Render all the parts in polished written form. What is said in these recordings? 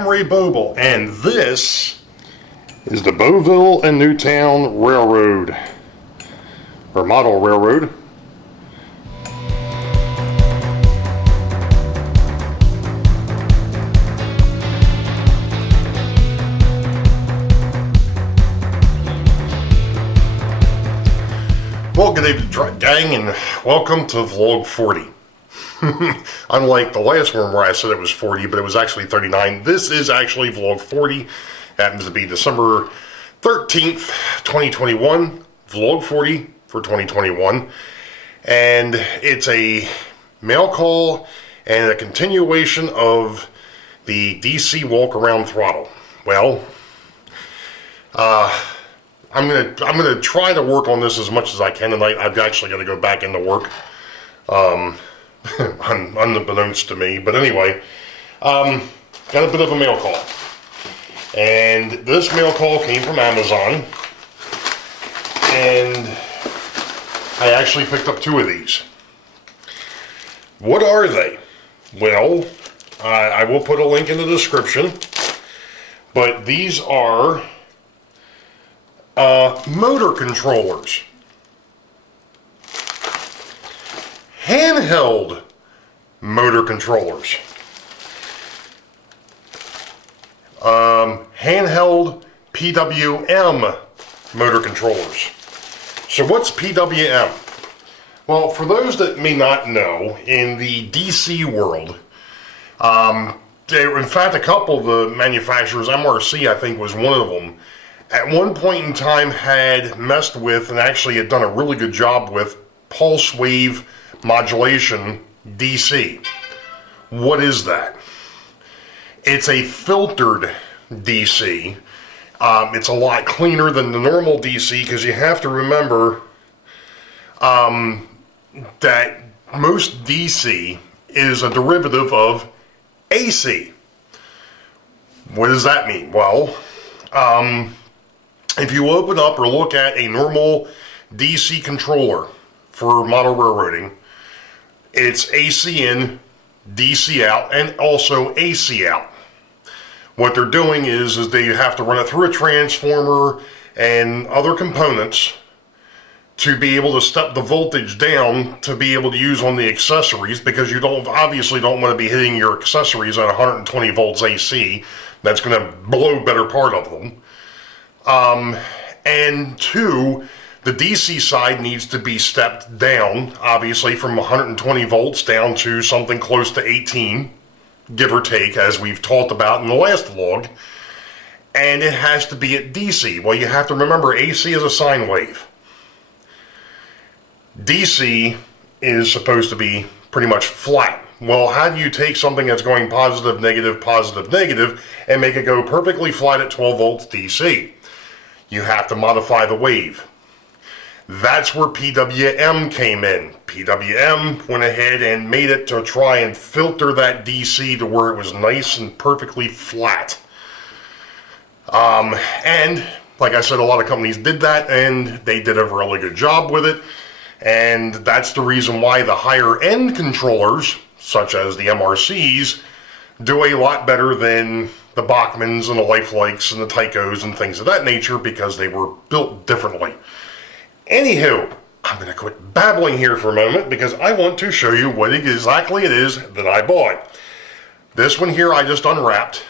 I'm Ray Boeville, and this is the Boeville and Newtown Railroad, or model railroad. Well, good evening, gang, and welcome to vlog 40. Unlike the last one where I said it was 40, but it was actually 39, this is actually vlog 40. Happens to be December 13th, 2021, vlog 40 for 2021. And it's a mail call and a continuation of the DC Walkaround Throttle. Well, I'm gonna try to work on this as much as I can tonight. I've actually got to go back into work, unbeknownst to me. But anyway, got a bit of a mail call, and this mail call came from Amazon, and I actually picked up two of these. What are they? Well, I will put a link in the description, but these are motor controllers. Handheld motor controllers. Handheld PWM motor controllers. So what's PWM? Well, for those that may not know, in the DC world, in fact, a couple of the manufacturers, MRC I think was one of them, at one point in time had messed with and actually had done a really good job with pulse wave modulation DC. What is that? It's a filtered DC. It's a lot cleaner than the normal DC because you have to remember that most DC is a derivative of AC. What does that mean? Well, if you open up or look at a normal DC controller for model railroading, it's AC in, DC out, and also AC out. What they're doing is they have to run it through a transformer and other components to be able to step the voltage down to be able to use on the accessories, because you obviously don't want to be hitting your accessories at 120 volts AC. That's going to blow better part of them. And two, the DC side needs to be stepped down, obviously, from 120 volts down to something close to 18, give or take, as we've talked about in the last vlog. And it has to be at DC. Well, you have to remember, AC is a sine wave. DC is supposed to be pretty much flat. Well, how do you take something that's going positive, negative, and make it go perfectly flat at 12 volts DC? You have to modify the wave. That's where PWM came in. PWM went ahead and made it to try and filter that DC to where it was nice and perfectly flat. And like I said, a lot of companies did that, and they did a really good job with it. And that's the reason why the higher end controllers, such as the MRCs, do a lot better than the Bachmans and the Lifelikes and the Tycos and things of that nature, because they were built differently. Anywho, I'm going to quit babbling here for a moment because I want to show you what exactly it is that I bought. This one here I just unwrapped.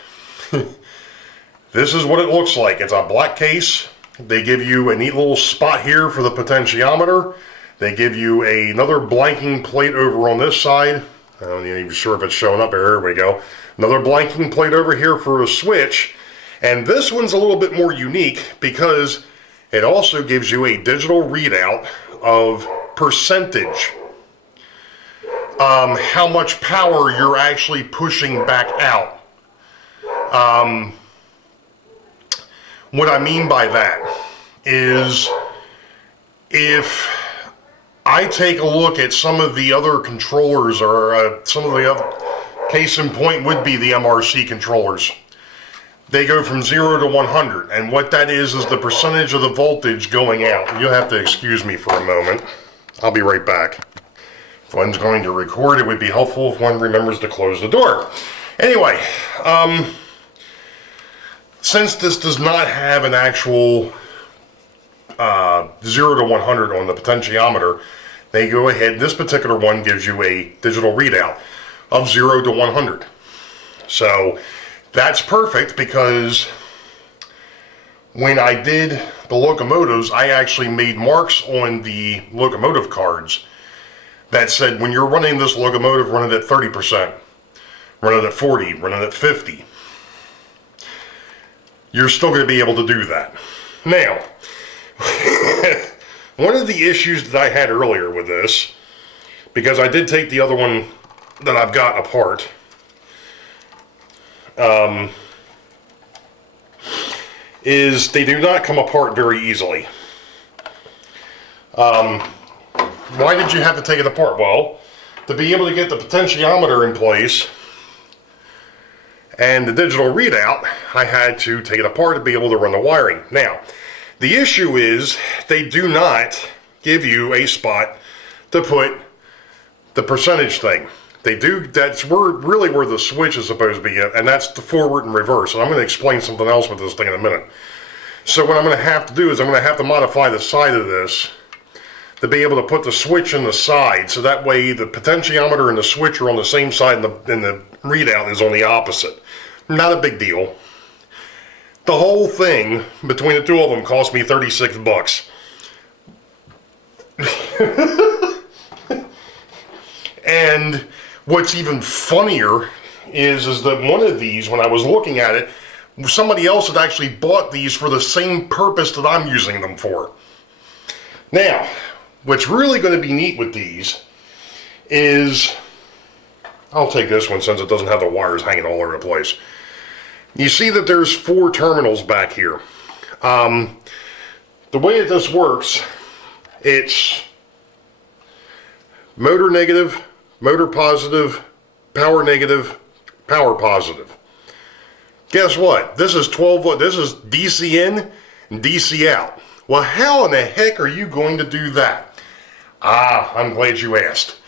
This is what it looks like. It's a black case. They give you a neat little spot here for the potentiometer. They give you another blanking plate over on this side. I'm not even sure if it's showing up here. Here we go. Another blanking plate over here for a switch. And this one's a little bit more unique because it also gives you a digital readout of percentage. How much power you're actually pushing back out. What I mean by that is, if I take a look at some of the other controllers, or some of the other, case in point would be the MRC controllers. They go from 0 to 100, and what that is the percentage of the voltage going out. You'll have to excuse me for a moment. I'll be right back. If one's going to record, it would be helpful if one remembers to close the door. Anyway, Since this does not have an actual 0 to 100 on the potentiometer, they go ahead, this particular one gives you a digital readout of 0 to 100. So that's perfect, because when I did the locomotives, I actually made marks on the locomotive cards that said, when you're running this locomotive, run it at 30%, run it at 40, run it at 50. You're still going to be able to do that. Now, one of the issues that I had earlier with this, because I did take the other one that I've got apart, is they do not come apart very easily. Why did you have to take it apart? Well, to be able to get the potentiometer in place and the digital readout, I had to take it apart to be able to run the wiring. Now, the issue is they do not give you a spot to put the percentage thing. They do, that's really where the switch is supposed to be, and that's the forward and reverse. And I'm going to explain something else with this thing in a minute. So what I'm going to have to do is I'm going to have to modify the side of this to be able to put the switch in the side, so that way the potentiometer and the switch are on the same side and the readout is on the opposite. Not a big deal. The whole thing, between the two of them, cost me 36 bucks. And what's even funnier is that one of these, when I was looking at it, somebody else had actually bought these for the same purpose that I'm using them for. Now, what's really going to be neat with these is, I'll take this one since it doesn't have the wires hanging all over the place. You see that there's 4 terminals back here. The way that this works, it's motor negative, motor positive, power negative, power positive. Guess what? This is 12 volt. This is DC in and DC out. Well, how in the heck are you going to do that? Ah, I'm glad you asked.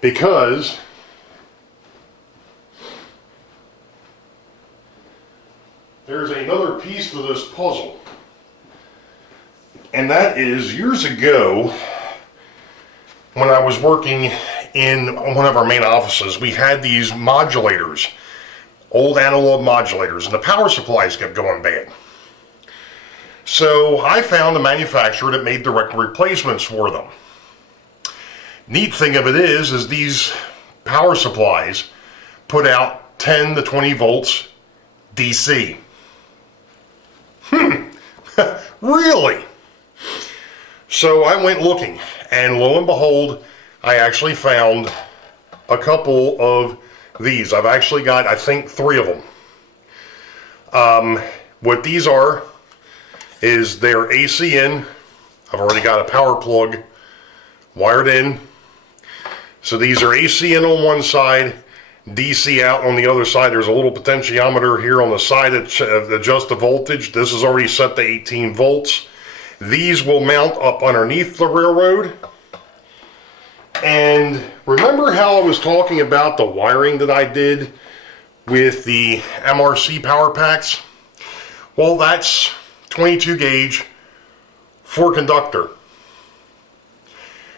Because there's another piece to this puzzle. And that is, years ago, when I was working in one of our main offices, we had these modulators, old analog modulators, and the power supplies kept going bad. So I found a manufacturer that made direct replacements for them. Neat thing of it is these power supplies put out 10 to 20 volts DC. Really? So I went looking, and lo and behold, I actually found a couple of these. I've actually got, I think, 3 of them. What these are is they're AC in. I've already got a power plug wired in. So these are AC in on one side, DC out on the other side. There's a little potentiometer here on the side that adjusts the voltage. This is already set to 18 volts. These will mount up underneath the railroad. And remember how I was talking about the wiring that I did with the MRC power packs? Well, that's 22 gauge 4-conductor.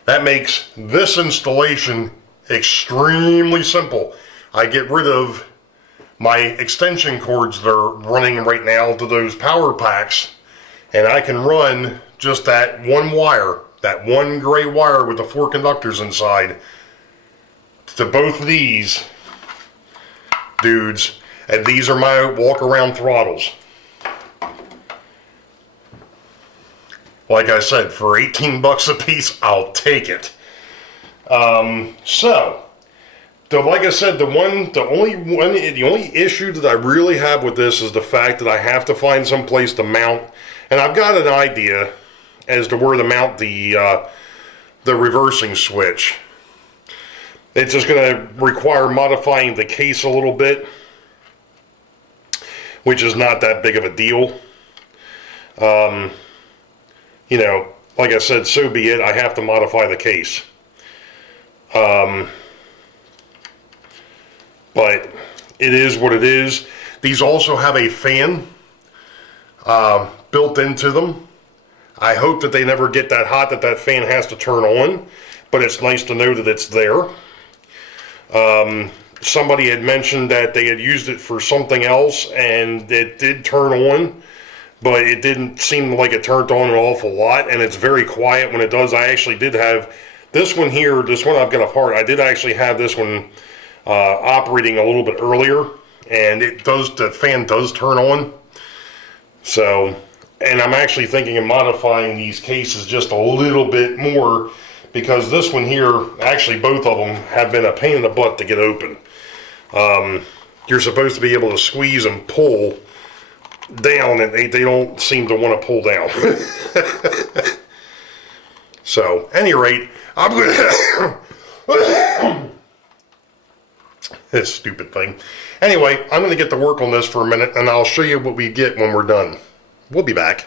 That makes this installation extremely simple. I get rid of my extension cords that are running right now to those power packs, and I can run just that one wire, that one gray wire with the 4 conductors inside, to both of these dudes, and these are my walk-around throttles. Like I said, for 18 bucks a piece, I'll take it. Like I said, the only issue that I really have with this is the fact that I have to find some place to mount, and I've got an idea as to where to mount the reversing switch. It's just going to require modifying the case a little bit, which is not that big of a deal. You know, like I said, so be it. I have to modify the case. But it is what it is. These also have a fan built into them. I hope that they never get that hot that that fan has to turn on, but it's nice to know that it's there. Somebody had mentioned that they had used it for something else and it did turn on, but it didn't seem like it turned on an awful lot, and it's very quiet when it does. I actually did have this one here, this one I've got apart, I did actually have this one operating a little bit earlier, and it does, the fan does turn on. So, and I'm actually thinking of modifying these cases just a little bit more, because this one here, actually both of them have been a pain in the butt to get open. You're supposed to be able to squeeze and pull down, and they don't seem to want to pull down. So, at any rate, I'm going to... This stupid thing. Anyway, I'm going to get to work on this for a minute, and I'll show you what we get when we're done. We'll be back.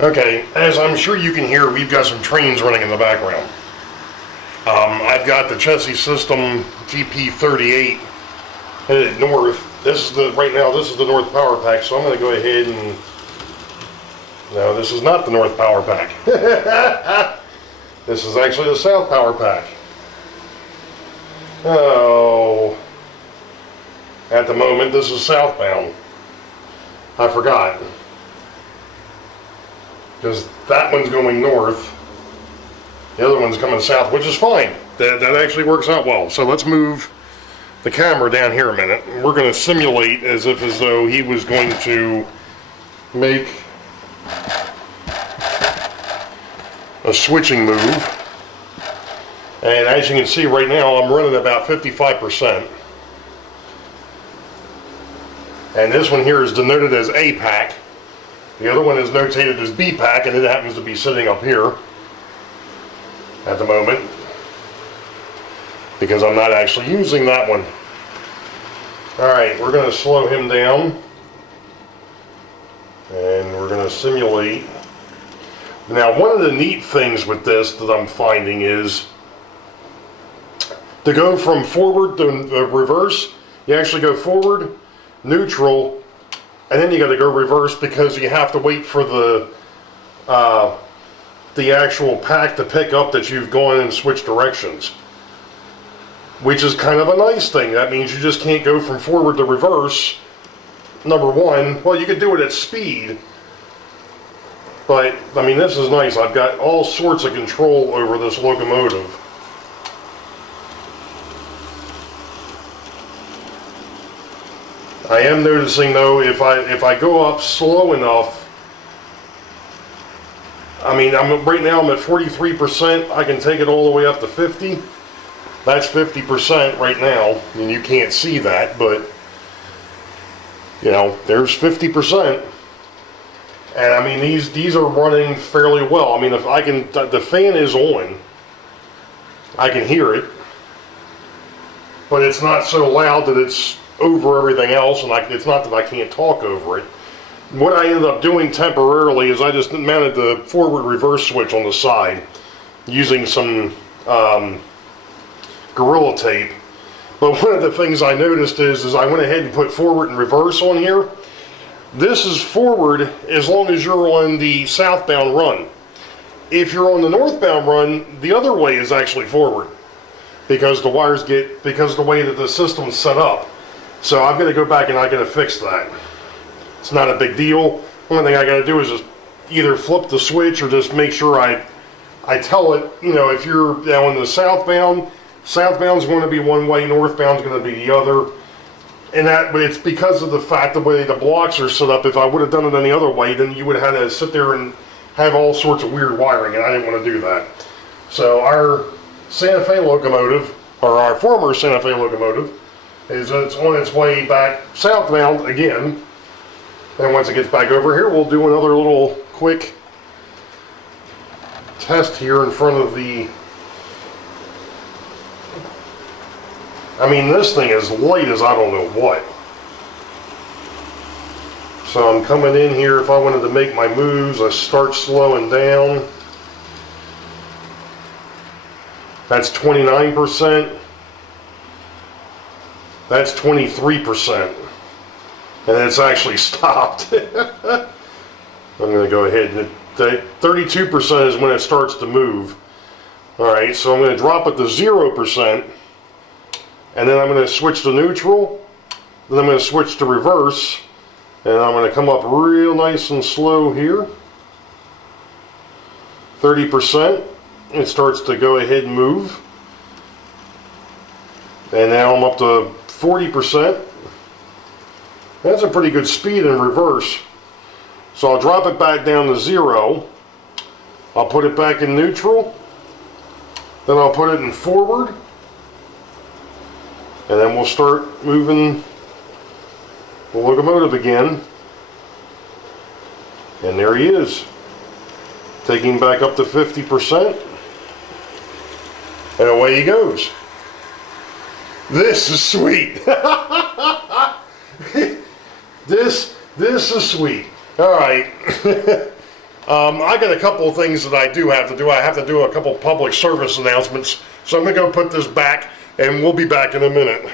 Okay, as I'm sure you can hear, we've got some trains running in the background. I've got the Chessie System GP38 headed north. This is the, right now, this is the north power pack, so I'm going to go ahead and... No, this is not the north power pack. This is actually the south power pack. Oh, at the moment this is southbound. I forgot, because that one's going north, the other one's coming south, which is fine. That actually works out well. So let's move the camera down here a minute. We're going to simulate as though he was going to make a switching move. And as you can see right now, I'm running about 55%. And this one here is denoted as A pack. The other one is notated as B pack, and it happens to be sitting up here at the moment, because I'm not actually using that one. Alright, we're going to slow him down. And we're going to simulate. Now, one of the neat things with this that I'm finding is to go from forward to reverse, you actually go forward, neutral, and then you got to go reverse, because you have to wait for the actual pack to pick up that you've gone and switched directions, which is kind of a nice thing. That means you just can't go from forward to reverse, number one. Well, you could do it at speed, but I mean, this is nice. I've got all sorts of control over this locomotive. I am noticing though, if I go up slow enough, I mean, right now I'm at 43%. I can take it all the way up to 50. That's 50% right now, and you can't see that, but you know, there's 50%. And I mean, these are running fairly well. I mean, if I can, the fan is on, I can hear it, but it's not so loud that it's over everything else, and it's not that I can't talk over it. What I ended up doing temporarily is I just mounted the forward reverse switch on the side using some Gorilla Tape. But one of the things I noticed is I went ahead and put forward and reverse on here. This is forward as long as you're on the southbound run. If you're on the northbound run, the other way is actually forward, because the wires because of the way that the system's set up. So I'm going to go back and I'm going to fix that. It's not a big deal. Only thing I got to do is just either flip the switch or just make sure I tell it, you know, if you're now in the southbound's going to be one way, northbound's going to be the other. And that, but it's because of the fact the way the blocks are set up. If I would have done it any other way, then you would have had to sit there and have all sorts of weird wiring, and I didn't want to do that. So our Santa Fe locomotive, or our former Santa Fe locomotive, it's on its way back southbound again. And once it gets back over here, we'll do another little quick test here in front of the... I mean, this thing is light as I don't know what. So I'm coming in here. If I wanted to make my moves, I start slowing down. That's 29%. That's 23%. and it's actually stopped. I'm going to go ahead and 32% is when it starts to move. Alright, so I'm going to drop it to 0%, and then I'm going to switch to neutral, then I'm going to switch to reverse, and I'm going to come up real nice and slow here. 30%, it starts to go ahead and move. And now I'm up to 40%. That's a pretty good speed in reverse. So I'll drop it back down to 0. I'll put it back in neutral. Then I'll put it in forward. And then we'll start moving the locomotive again. And there he is. Taking back up to 50%. And away he goes. This is sweet. This is sweet. Alright. I got a couple of things that I do have to do. I have to do a couple public service announcements. So I'm going to go put this back, and we'll be back in a minute.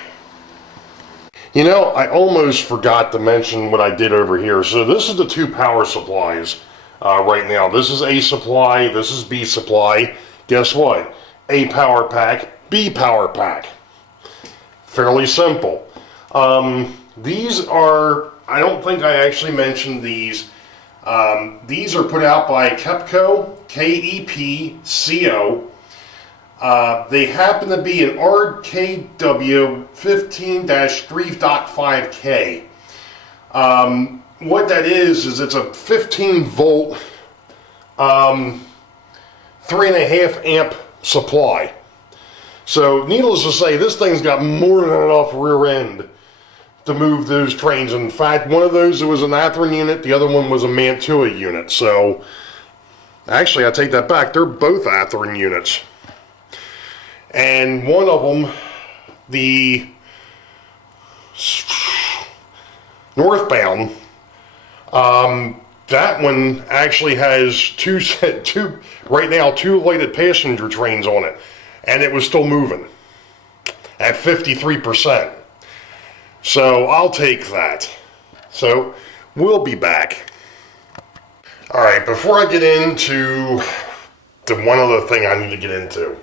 You know, I almost forgot to mention what I did over here. So this is the two power supplies right now. This is A supply, this is B supply. Guess what? A power pack, B power pack. Fairly simple. These are, I don't think I actually mentioned these. These are put out by KEPCO, K-E-P-C-O. They happen to be an RKW 15-3.5K. What that is it's a 15 volt, 3.5 amp supply. So needless to say, this thing's got more than enough rear end to move those trains. In fact, one of those was an Athearn unit, the other one was a Mantua unit. So actually, I take that back, they're both Athearn units. And one of them, the northbound, that one actually has two right now, two lighted passenger trains on it. And it was still moving at 53%. So I'll take that. So we'll be back. Alright, before I get into the one other thing I need to get into.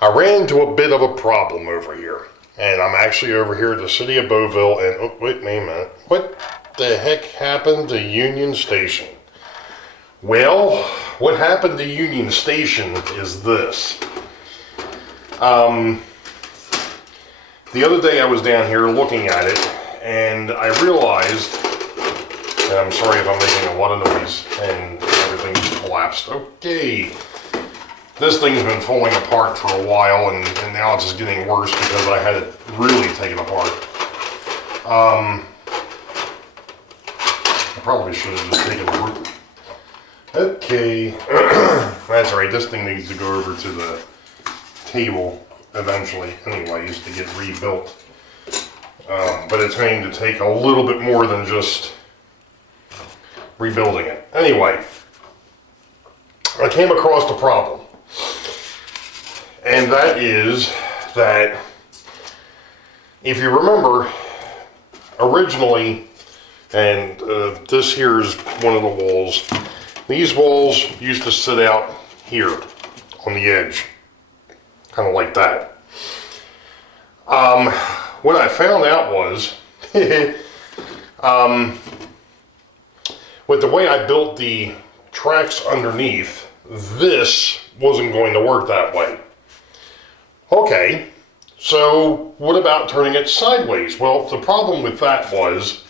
I ran into a bit of a problem over here. And I'm actually over here at the city of Boeville, and oh, wait a minute. What the heck happened to Union Station? Well, what happened to Union Station is this. The other day I was down here looking at it, and I realized, and I'm sorry if I'm making a lot of noise, and everything just collapsed. Okay. This thing's been falling apart for a while, and now it's just getting worse because I had it really taken apart. I probably should have just taken the root. Okay, that's right, this thing needs to go over to the table eventually anyways to get rebuilt. But it's going to take a little bit more than just rebuilding it. Anyway, I came across the problem. And that is that, if you remember, originally, and this here is one of the walls. These walls used to sit out here on the edge, kind of like that. What I found out was, with the way I built the tracks underneath, this wasn't going to work that way. Okay, so what about turning it sideways? Well, the problem with that was,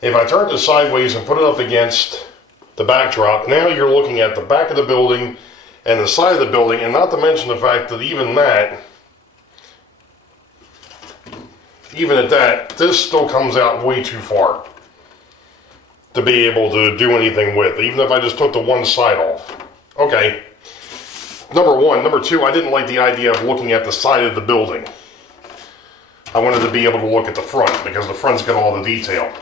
if I turned it sideways and put it up against the backdrop, now you're looking at the back of the building and the side of the building, and not to mention the fact that even at that, this still comes out way too far to be able to do anything with, even if I just took the one side off. Okay, number one. Number two, I didn't like the idea of looking at the side of the building. I wanted to be able to look at the front, because the front's got all the detail.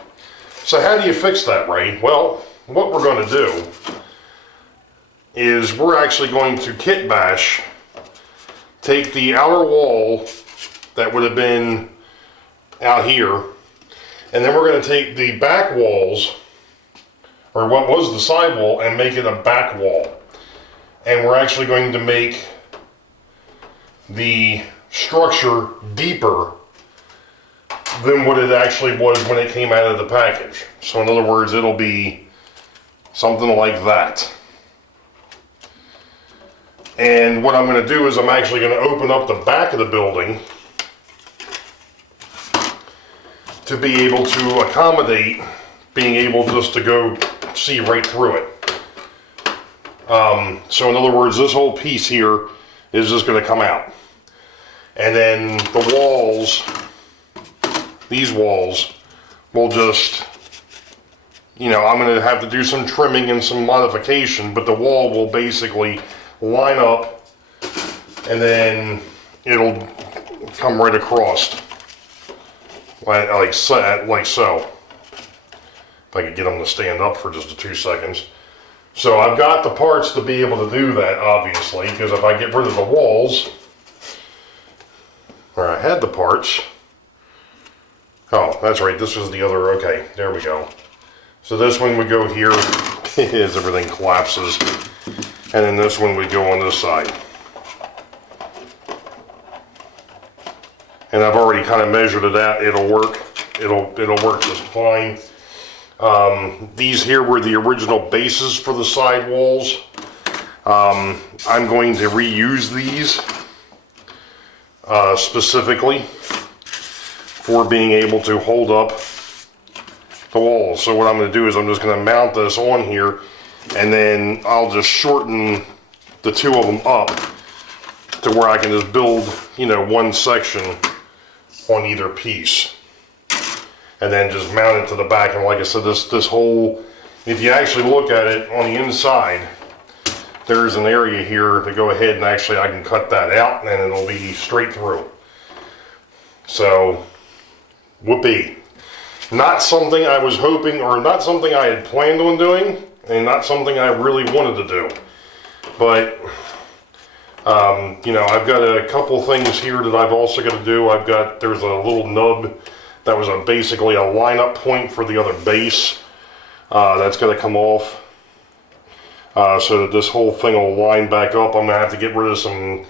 So how do you fix that, Ray? Well, what we're going to do is we're actually going to kit bash, take the outer wall that would have been out here. And then we're going to take the back walls, or what was the side wall, and make it a back wall. And we're actually going to make the structure deeper than what it actually was when it came out of the package. So in other words, it'll be something like that. And what I'm going to do is I'm actually going to open up the back of the building to be able to accommodate being able just to go see right through it. So in other words, this whole piece here is just going to come out. And then the walls, these walls, will just, you know, I'm going to have to do some trimming and some modification, but the wall will basically line up and then it'll come right across like so. If I could get them to stand up for just 2 seconds. So I've got the parts to be able to do that, obviously, because if I get rid of the walls, or I had the parts. Oh, that's right, this was the other, okay, there we go. So this one would go here as everything collapses, and then this one would go on this side. And I've already kind of measured it out. It'll work. It'll work just fine. These here were the original bases for the side walls. I'm going to reuse these specifically for being able to hold up the walls. So what I'm going to do is I'm just going to mount this on here, and then I'll just shorten the two of them up to where I can just build, you know, one section on either piece, and then just mount it to the back. And like I said, this whole, if you actually look at it on the inside, there's an area here to go ahead and actually I can cut that out and it'll be straight through. So, whoopee. Not something I was hoping, or not something I had planned on doing, and not something I really wanted to do. But you know, I've got a couple things here that I've also got to do. There's a little nub that was basically a lineup point for the other base. That's going to come off so that this whole thing will line back up. I'm going to have to get rid of some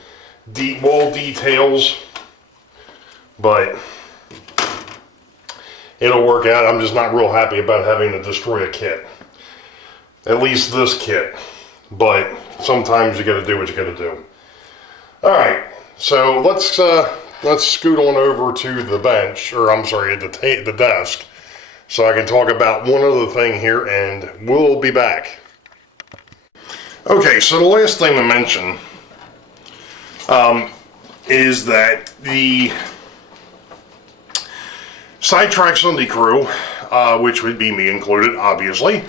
wall details, but it'll work out. I'm just not real happy about having to destroy a kit. At least this kit. But sometimes you got to do what you got to do. Alright, so let's scoot on over to the bench, or I'm sorry, the desk, so I can talk about one other thing here, and we'll be back. Okay, so the last thing to mention is that the Sidetrack Sunday crew, which would be me included, obviously,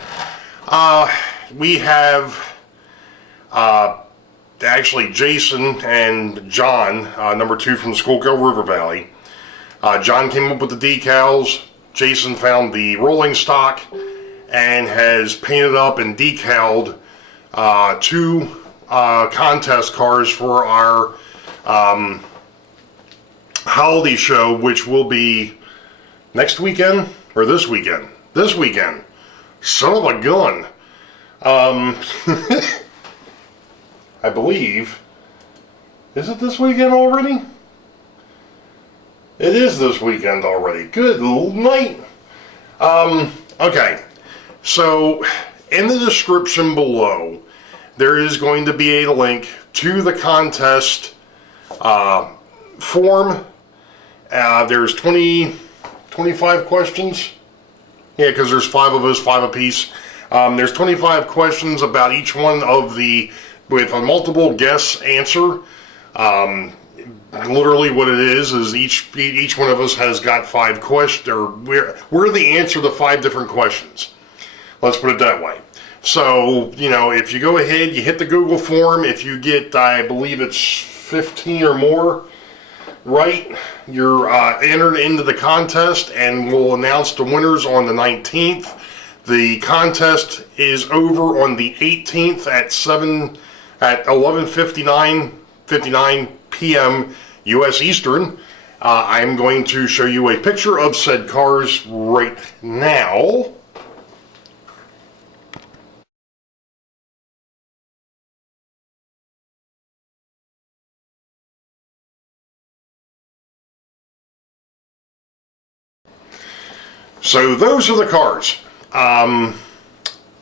we have actually Jason and John, number 2 from the Schuylkill River Valley. John came up with the decals. Jason found the rolling stock and has painted up and decaled 2 contest cars for our holiday show, which will be next weekend, or this weekend? This weekend. Son of a gun. I believe, is it this weekend already? It is this weekend already. Good night. Okay, so in the description below, there is going to be a link to the contest form. There's 25 questions. Yeah, because there's 5 of us, 5 apiece. There's 25 questions about each one of the, with a multiple guess answer. Literally what it is each one of us has got 5 questions, or we're the answer to 5 different questions. Let's put it that way. So, you know, if you go ahead, you hit the Google form, if you get, I believe it's 15 or more right, you're entered into the contest, and we'll announce the winners on the 19th. The contest is over on the 18th at 11:59 p.m. U.S. Eastern. I'm going to show you a picture of said cars right now. So those are the cars.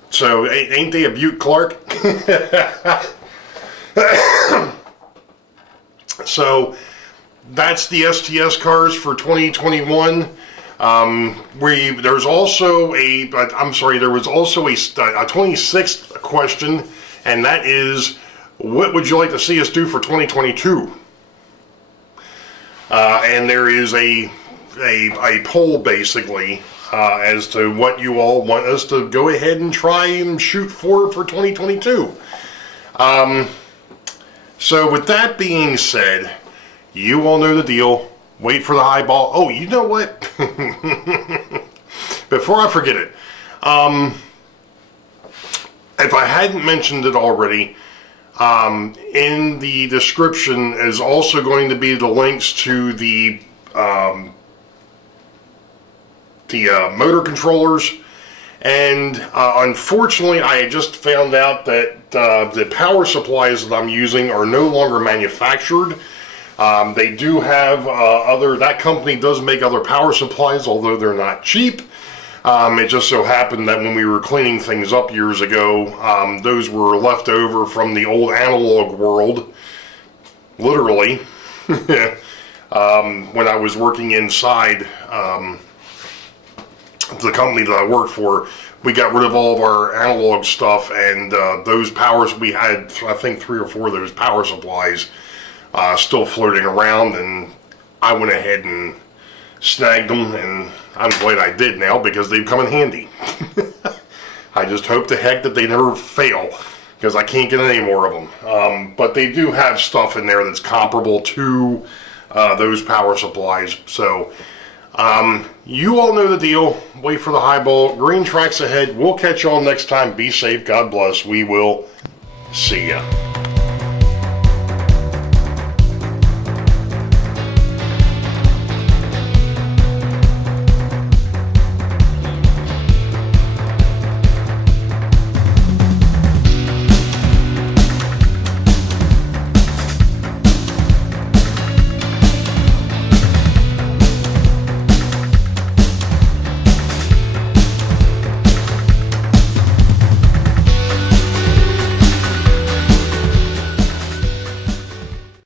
So ain't they a Butte Clark? So that's the STS cars for 2021. There's also there was also a 26th question, and that is, what would you like to see us do for 2022? And there is a poll basically as to what you all want us to go ahead and try and shoot for 2022. So with that being said, you all know the deal. Wait for the high ball. Oh, you know what? Before I forget it, if I hadn't mentioned it already, in the description is also going to be the links to the motor controllers, and unfortunately I just found out that the power supplies that I'm using are no longer manufactured. They do have that company does make other power supplies, although they're not cheap. It just so happened that when we were cleaning things up years ago, those were left over from the old analog world, literally. When I was working inside the company that I worked for, we got rid of all of our analog stuff, and those powers, we had, I think, 3 or 4 of those power supplies still floating around, and I went ahead and snagged them, and I'm glad I did now, because they've come in handy. I just hope to heck that they never fail, because I can't get any more of them. But they do have stuff in there that's comparable to those power supplies. So you all know the deal. Wait for the high ball. Green tracks ahead. We'll catch y'all next time. Be safe. God bless. We will see ya.